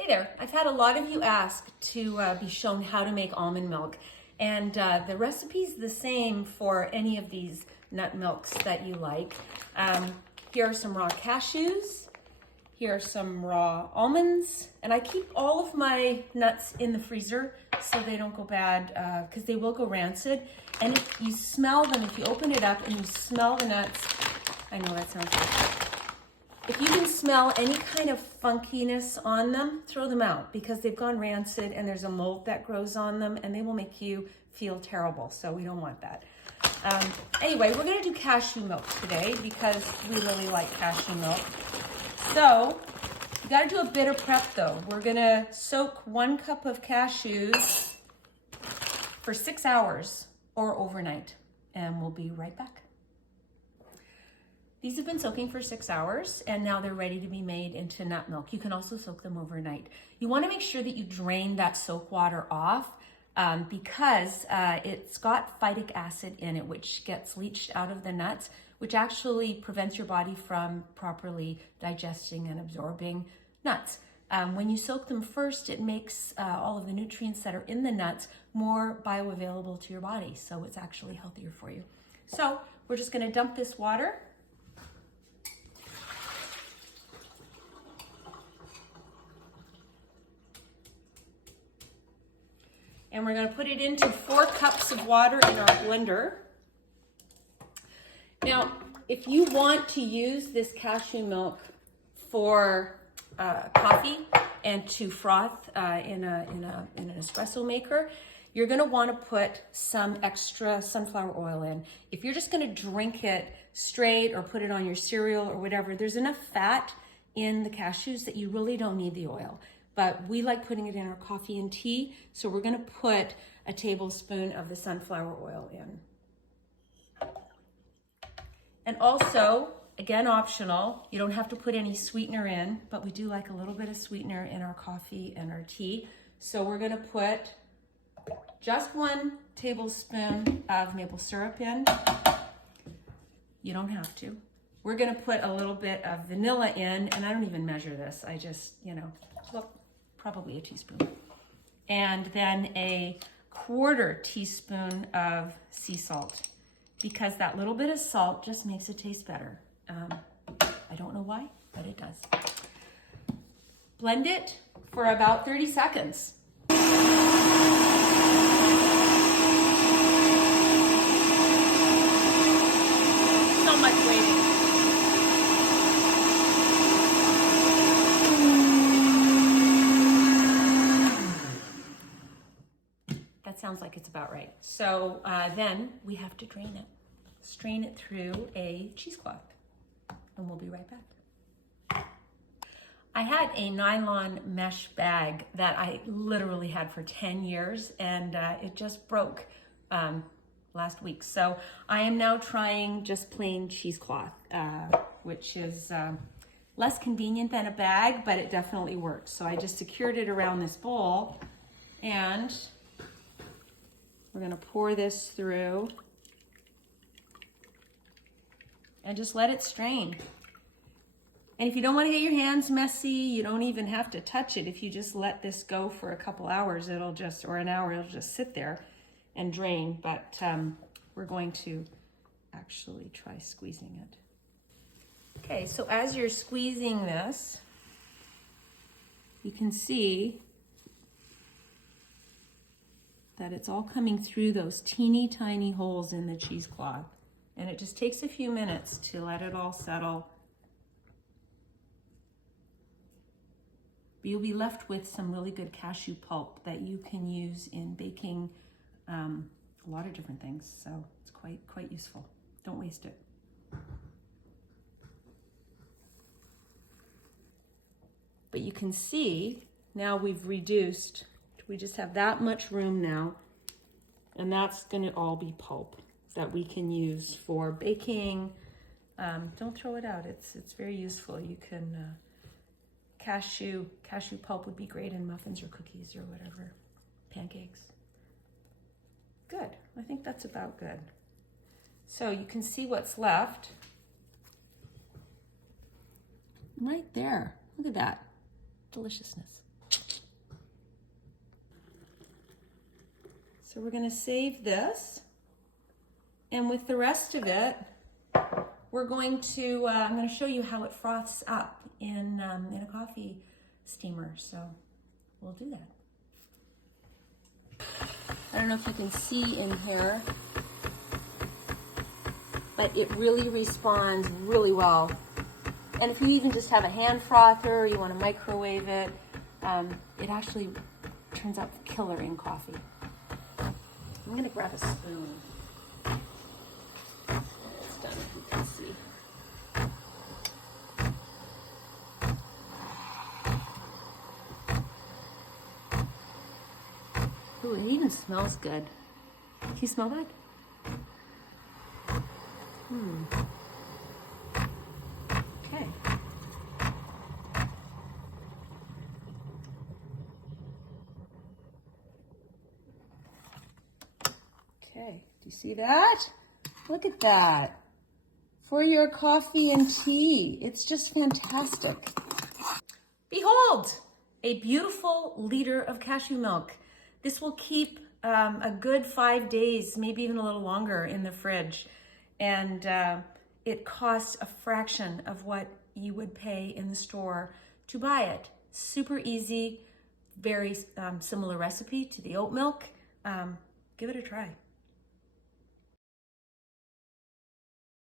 Hey there, I've had a lot of you ask to be shown how to make almond milk, and the recipe's the same for any of these nut milks that you like. Here are some raw cashews, here are some raw almonds, and I keep all of my nuts in the freezer so they don't go bad, because they will go rancid. And if you smell them, if you open it up and you smell the nuts, I know that sounds weird. If you can smell any kind of funkiness on them, throw them out because they've gone rancid and there's a mold that grows on them and they will make you feel terrible. So we don't want that. Anyway, we're gonna do cashew milk today because we really like cashew milk. So you gotta do a bit of prep though. We're gonna soak 1 cup of cashews for 6 hours or overnight, and we'll be right back. These have been soaking for 6 hours and now they're ready to be made into nut milk. You can also soak them overnight. You want to make sure that you drain that soak water off because it's got phytic acid in it, which gets leached out of the nuts, which actually prevents your body from properly digesting and absorbing nuts. When you soak them first, it makes all of the nutrients that are in the nuts more bioavailable to your body. So it's actually healthier for you. So we're just going to dump this water. And we're going to put it into 4 cups of water in our blender. Now, if you want to use this cashew milk for coffee and to froth in an espresso maker, you're going to want to put some extra sunflower oil in. If you're just going to drink it straight or put it on your cereal or whatever, there's enough fat in the cashews that you really don't need the oil. But we like putting it in our coffee and tea, so we're going to put a tablespoon of the sunflower oil in. And also, again optional, you don't have to put any sweetener in, but we do like a little bit of sweetener in our coffee and our tea. So we're going to put just 1 tablespoon of maple syrup in. You don't have to. We're going to put a little bit of vanilla in, and I don't even measure this. I just, look. Probably a teaspoon. And then a 1/4 teaspoon of sea salt, because that little bit of salt just makes it taste better. I don't know why, but it does. Blend it for about 30 seconds. So much waiting. Sounds like it's about right. So then we have to drain it. Strain it through a cheesecloth, and we'll be right back. I had a nylon mesh bag that I literally had for 10 years, and it just broke last week. So I am now trying just plain cheesecloth, which is less convenient than a bag, but it definitely works. So I just secured it around this bowl, and we're going to pour this through and just let it strain. And if you don't want to get your hands messy, you don't even have to touch it. If you just let this go for a couple hours, or an hour, it'll just sit there and drain. But we're going to actually try squeezing it. Okay, so as you're squeezing this, you can see that it's all coming through those teeny tiny holes in the cheesecloth. And it just takes a few minutes to let it all settle. But you'll be left with some really good cashew pulp that you can use in baking a lot of different things. So it's quite useful. Don't waste it. But you can see now we've reduced. We just have that much room now, and that's going to all be pulp that we can use for baking. Don't throw it out. It's very useful. You can cashew pulp would be great in muffins or cookies or whatever, pancakes. Good. I think that's about good. So you can see what's left right there. Look at that deliciousness. So we're gonna save this. And with the rest of it, we're going to, I'm gonna show you how it froths up in a coffee steamer. So we'll do that. I don't know if you can see in here, but it really responds really well. And if you even just have a hand frother, you want to microwave it, it actually turns out killer in coffee. I'm gonna grab a spoon. It's done, if you can see. Ooh, it even smells good. Can you smell that? Okay. Okay, do you see that? Look at that. For your coffee and tea. It's just fantastic. Behold, a beautiful liter of cashew milk. This will keep a good 5 days, maybe even a little longer in the fridge. And it costs a fraction of what you would pay in the store to buy it. Super easy, very similar recipe to the oat milk. Give it a try.